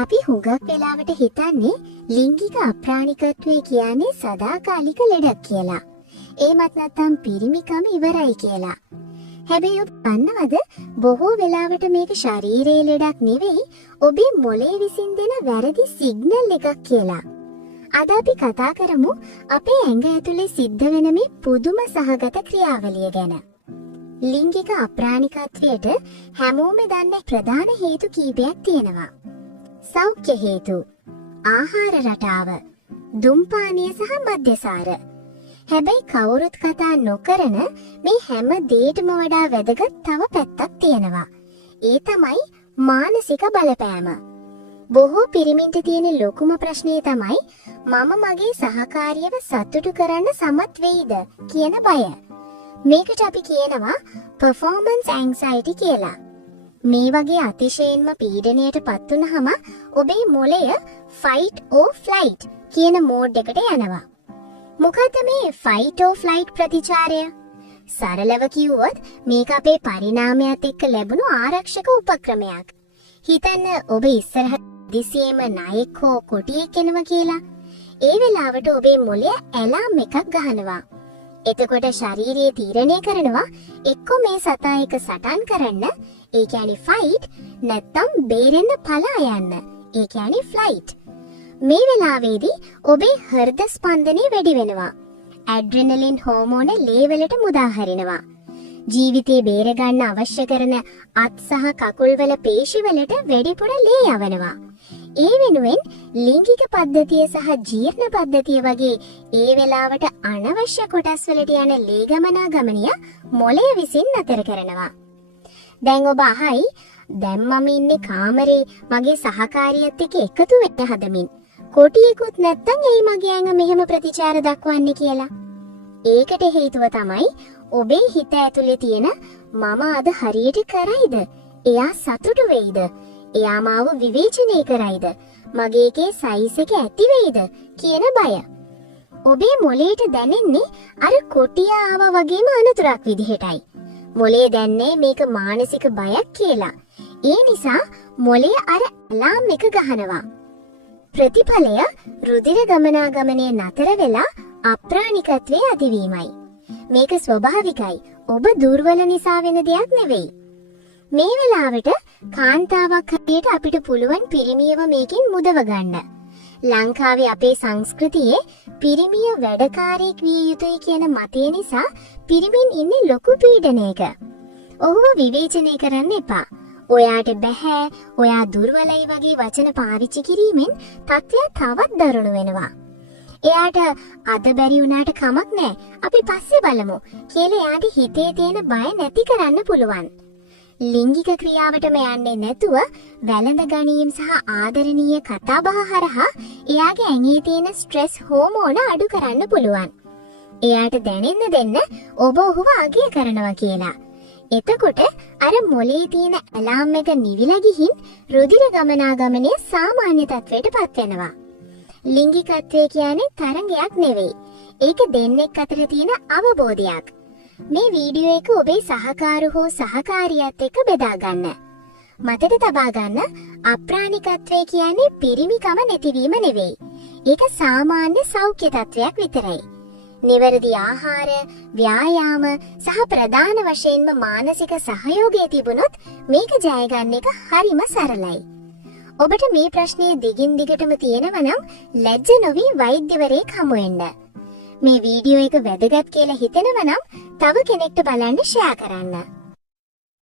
අපි හුඟක් වෙලාවට හිතන්නේ ලිංගික අප්‍රාණිකත්වය කියන්නේ සදාකාලික ලෙඩක් කියලා. එහෙමත් නැත්නම් පිරිමිකම ඉවරයි කියලා. හැබැයි ඔබ දන්නවද බොහෝ වෙලාවට මේක ශරීරයේ ලෙඩක් නෙවෙයි ඔබේ මොළේ විසින් දෙන වැරදි සිග්නල් එකක් කියලා. අද අපි කතා කරමු අපේ ඇඟ ඇතුලේ සිද්ධ වෙන මේ පුදුම සහගත ක්‍රියාවලිය ගැන. ලිංගික අප්‍රාණිකත්වයට හැමෝම දන්න ප්‍රධාන හේතු කීපයක් තියෙනවා. සෞඛ්‍ය හේතු, ආහාර රටාව, දුම්පානය සහ මද්යසාර. හැබැයි කවුරුත් කතා නොකරන මේ හැම දෙයකටම වඩා වැදගත් තව පැත්තක් තියෙනවා. ඒ තමයි මානසික බලපෑම. බොහෝ පිරිමින්ට තියෙන ලොකුම ප්‍රශ්නේ තමයි මම මගේ සහකාරියව සතුටු කරන්න සමත් වෙයිද කියන බය. මේකට අපි කියනවා performance anxiety කියලා. මේ වගේ අතිශයින්ම පීඩනයට පත් වුනහම ඔබේ මොළය fight or flight කියන මෝඩ් එකට යනවා. මොකද මේ fight or flight ප්‍රතිචාරය? සරලව කිව්වොත් මේක අපේ පරිණාමයත් එක්ක ලැබුණු ආරක්ෂක උපක්‍රමයක්. හිතන්න ඔබ ඉස්සරහ දිසියේම නායක හෝ කොටියෙක් එනවා කියලා. ඒ වෙලාවට ඔබේ මොළය ඇලාම් එකක් ගහනවා. එතකොට ශාරීරිය තීරණය කරනවා එක්ක මේ සතා එක සටන් කරන්න, ඒ කියන්නේ fight, නැත්නම් බේරෙන්න පලා යන්න, ඒ කියන්නේ flight. මේ වෙලාවේදී ඔබේ හෘද ස්පන්දනය වැඩි වෙනවා. ඇඩ්‍රිනලින් හෝමෝන ලේ වලට මුදා හරිනවා. ජීවිතේ බේර ගන්න අවශ්‍ය කරන අත් සහ කකුල් වල පේශි වලට වැඩිපුර ලේ යවනවා. ඒ වෙනුවෙන් ලිංගික පද්ධතිය සහ ජීර්ණ පද්ධතිය වගේ ඒ වෙලාවට අනවශ්‍ය කොටස් වලට යන ලේ ගමනාගමනය මොළය විසින් නතර කරනවා. දැන් ඔබ අහයි, දැන් මම ඉන්නේ කාමරේ මගේ සහකාරියත් එක්ක එකතු වෙන්න හදමින්. කොටියකුත් නැත්තම් එයි මගේ ඇඟ මෙහෙම ප්‍රතිචාර දක්වන්නේ කියලා. ඒකට හේතුව තමයි ඔබේ හිත ඇතුලේ තියෙන මම අද හරියට කරයිද? එයා සතුටු වෙයිද? එයා මාව විවේචනය කරයිද? මගේ එකේ සයිස් එක ඇති වෙයිද කියන බය. ඔබේ මොළයට දැනෙන්නේ අර කොටිය ආවා වගේම අනතුරක් විදිහටයි. මොළේ දැන්නේ මේක මානසික බයක් කියලා. ඒ නිසා මොළය අර ඇලාම් එක ගහනවා. ප්‍රතිඵලය රුධිර ගමනාගමනය නතර වෙලා අප්‍රාණිකත්වයේ ඇතිවීමයි. මේක ස්වභාවිකයි. ඔබ දුර්වල නිසා වෙන දෙයක් නෙවෙයි. මේ වෙලාවට කාන්තාවක් හැටියට අපිට පුළුවන් පිරිමියව මේකෙන් මුදව ගන්න. ලංකාවේ අපේ සංස්කෘතියේ පිරිමිය වැඩකාරයෙක් විය යුතුයි කියන මතය නිසා පිරිමින් ඉන්නේ ලොකු පීඩනයක. ඔහුව විවේචනය කරන්න එපා. ඔයාට බැහැ, ඔයා දුර්වලයි වගේ වචන පාවිච්චි කිරීමෙන් තත්ත්වය තවත් දරුණු වෙනවා. එයාට අද බැරි වුණාට කමක් නැහැ, අපි පස්සේ බලමු කියලා එයාගේ හිතේ තියෙන බය නැති කරන්න පුළුවන්. ලිංගික ක්‍රියාවටම යන්නේ නැතුව වැළඳ ගැනීම සහ ආදරණීය කතාබහ හරහා එයාගේ ඇඟේ තියෙන ස්ට්‍රෙස් හෝමෝන අඩු කරන්න පුළුවන්. එයාට දැනෙන්න දෙන්න ඔබ ඔහුව අගය කරනවා කියලා. එතකොට අර මොළේ තියෙන ඇලාම් එක නිවිලා ගිහින් රුධිර ගමනාගමනය සාමාන්‍ය තත්ත්වයට පත් වෙනවා. ලිංගිකත්වය කියන්නේ තරංගයක් නෙවෙයි. ඒක දෙන්නෙක් අතර තියෙන අවබෝධයක්. මේ වීඩියෝ එක ඔබේ සහකාරු හෝ සහකාරියත් එක්ක බෙදා ගන්න. මතක තබා ගන්න, අප්‍රාණිකත්වය කියන්නේ පිරිමිකම නැතිවීම නෙවෙයි. ඒක සාමාන්‍ය සෞඛ්‍ය තත්ත්වයක් විතරයි. නිවැරදි ආහාර, ව්‍යායාම සහ ප්‍රධාන වශයෙන්ම මානසික සහයෝගය තිබුණොත් මේක ජය ගන්න එක හරිම සරලයි. ඔබට මේ ප්‍රශ්නේ දිගින් දිගටම තියෙනවා නම් ලැජ්ජ නොවි වෛද්‍යවරයෙක් හමු වෙන්න. මේ වීඩියෝ එක වැදගත් කියලා හිතෙනවා නම් තව කෙනෙක්ට බලන්න ෂෙයා කරන්න.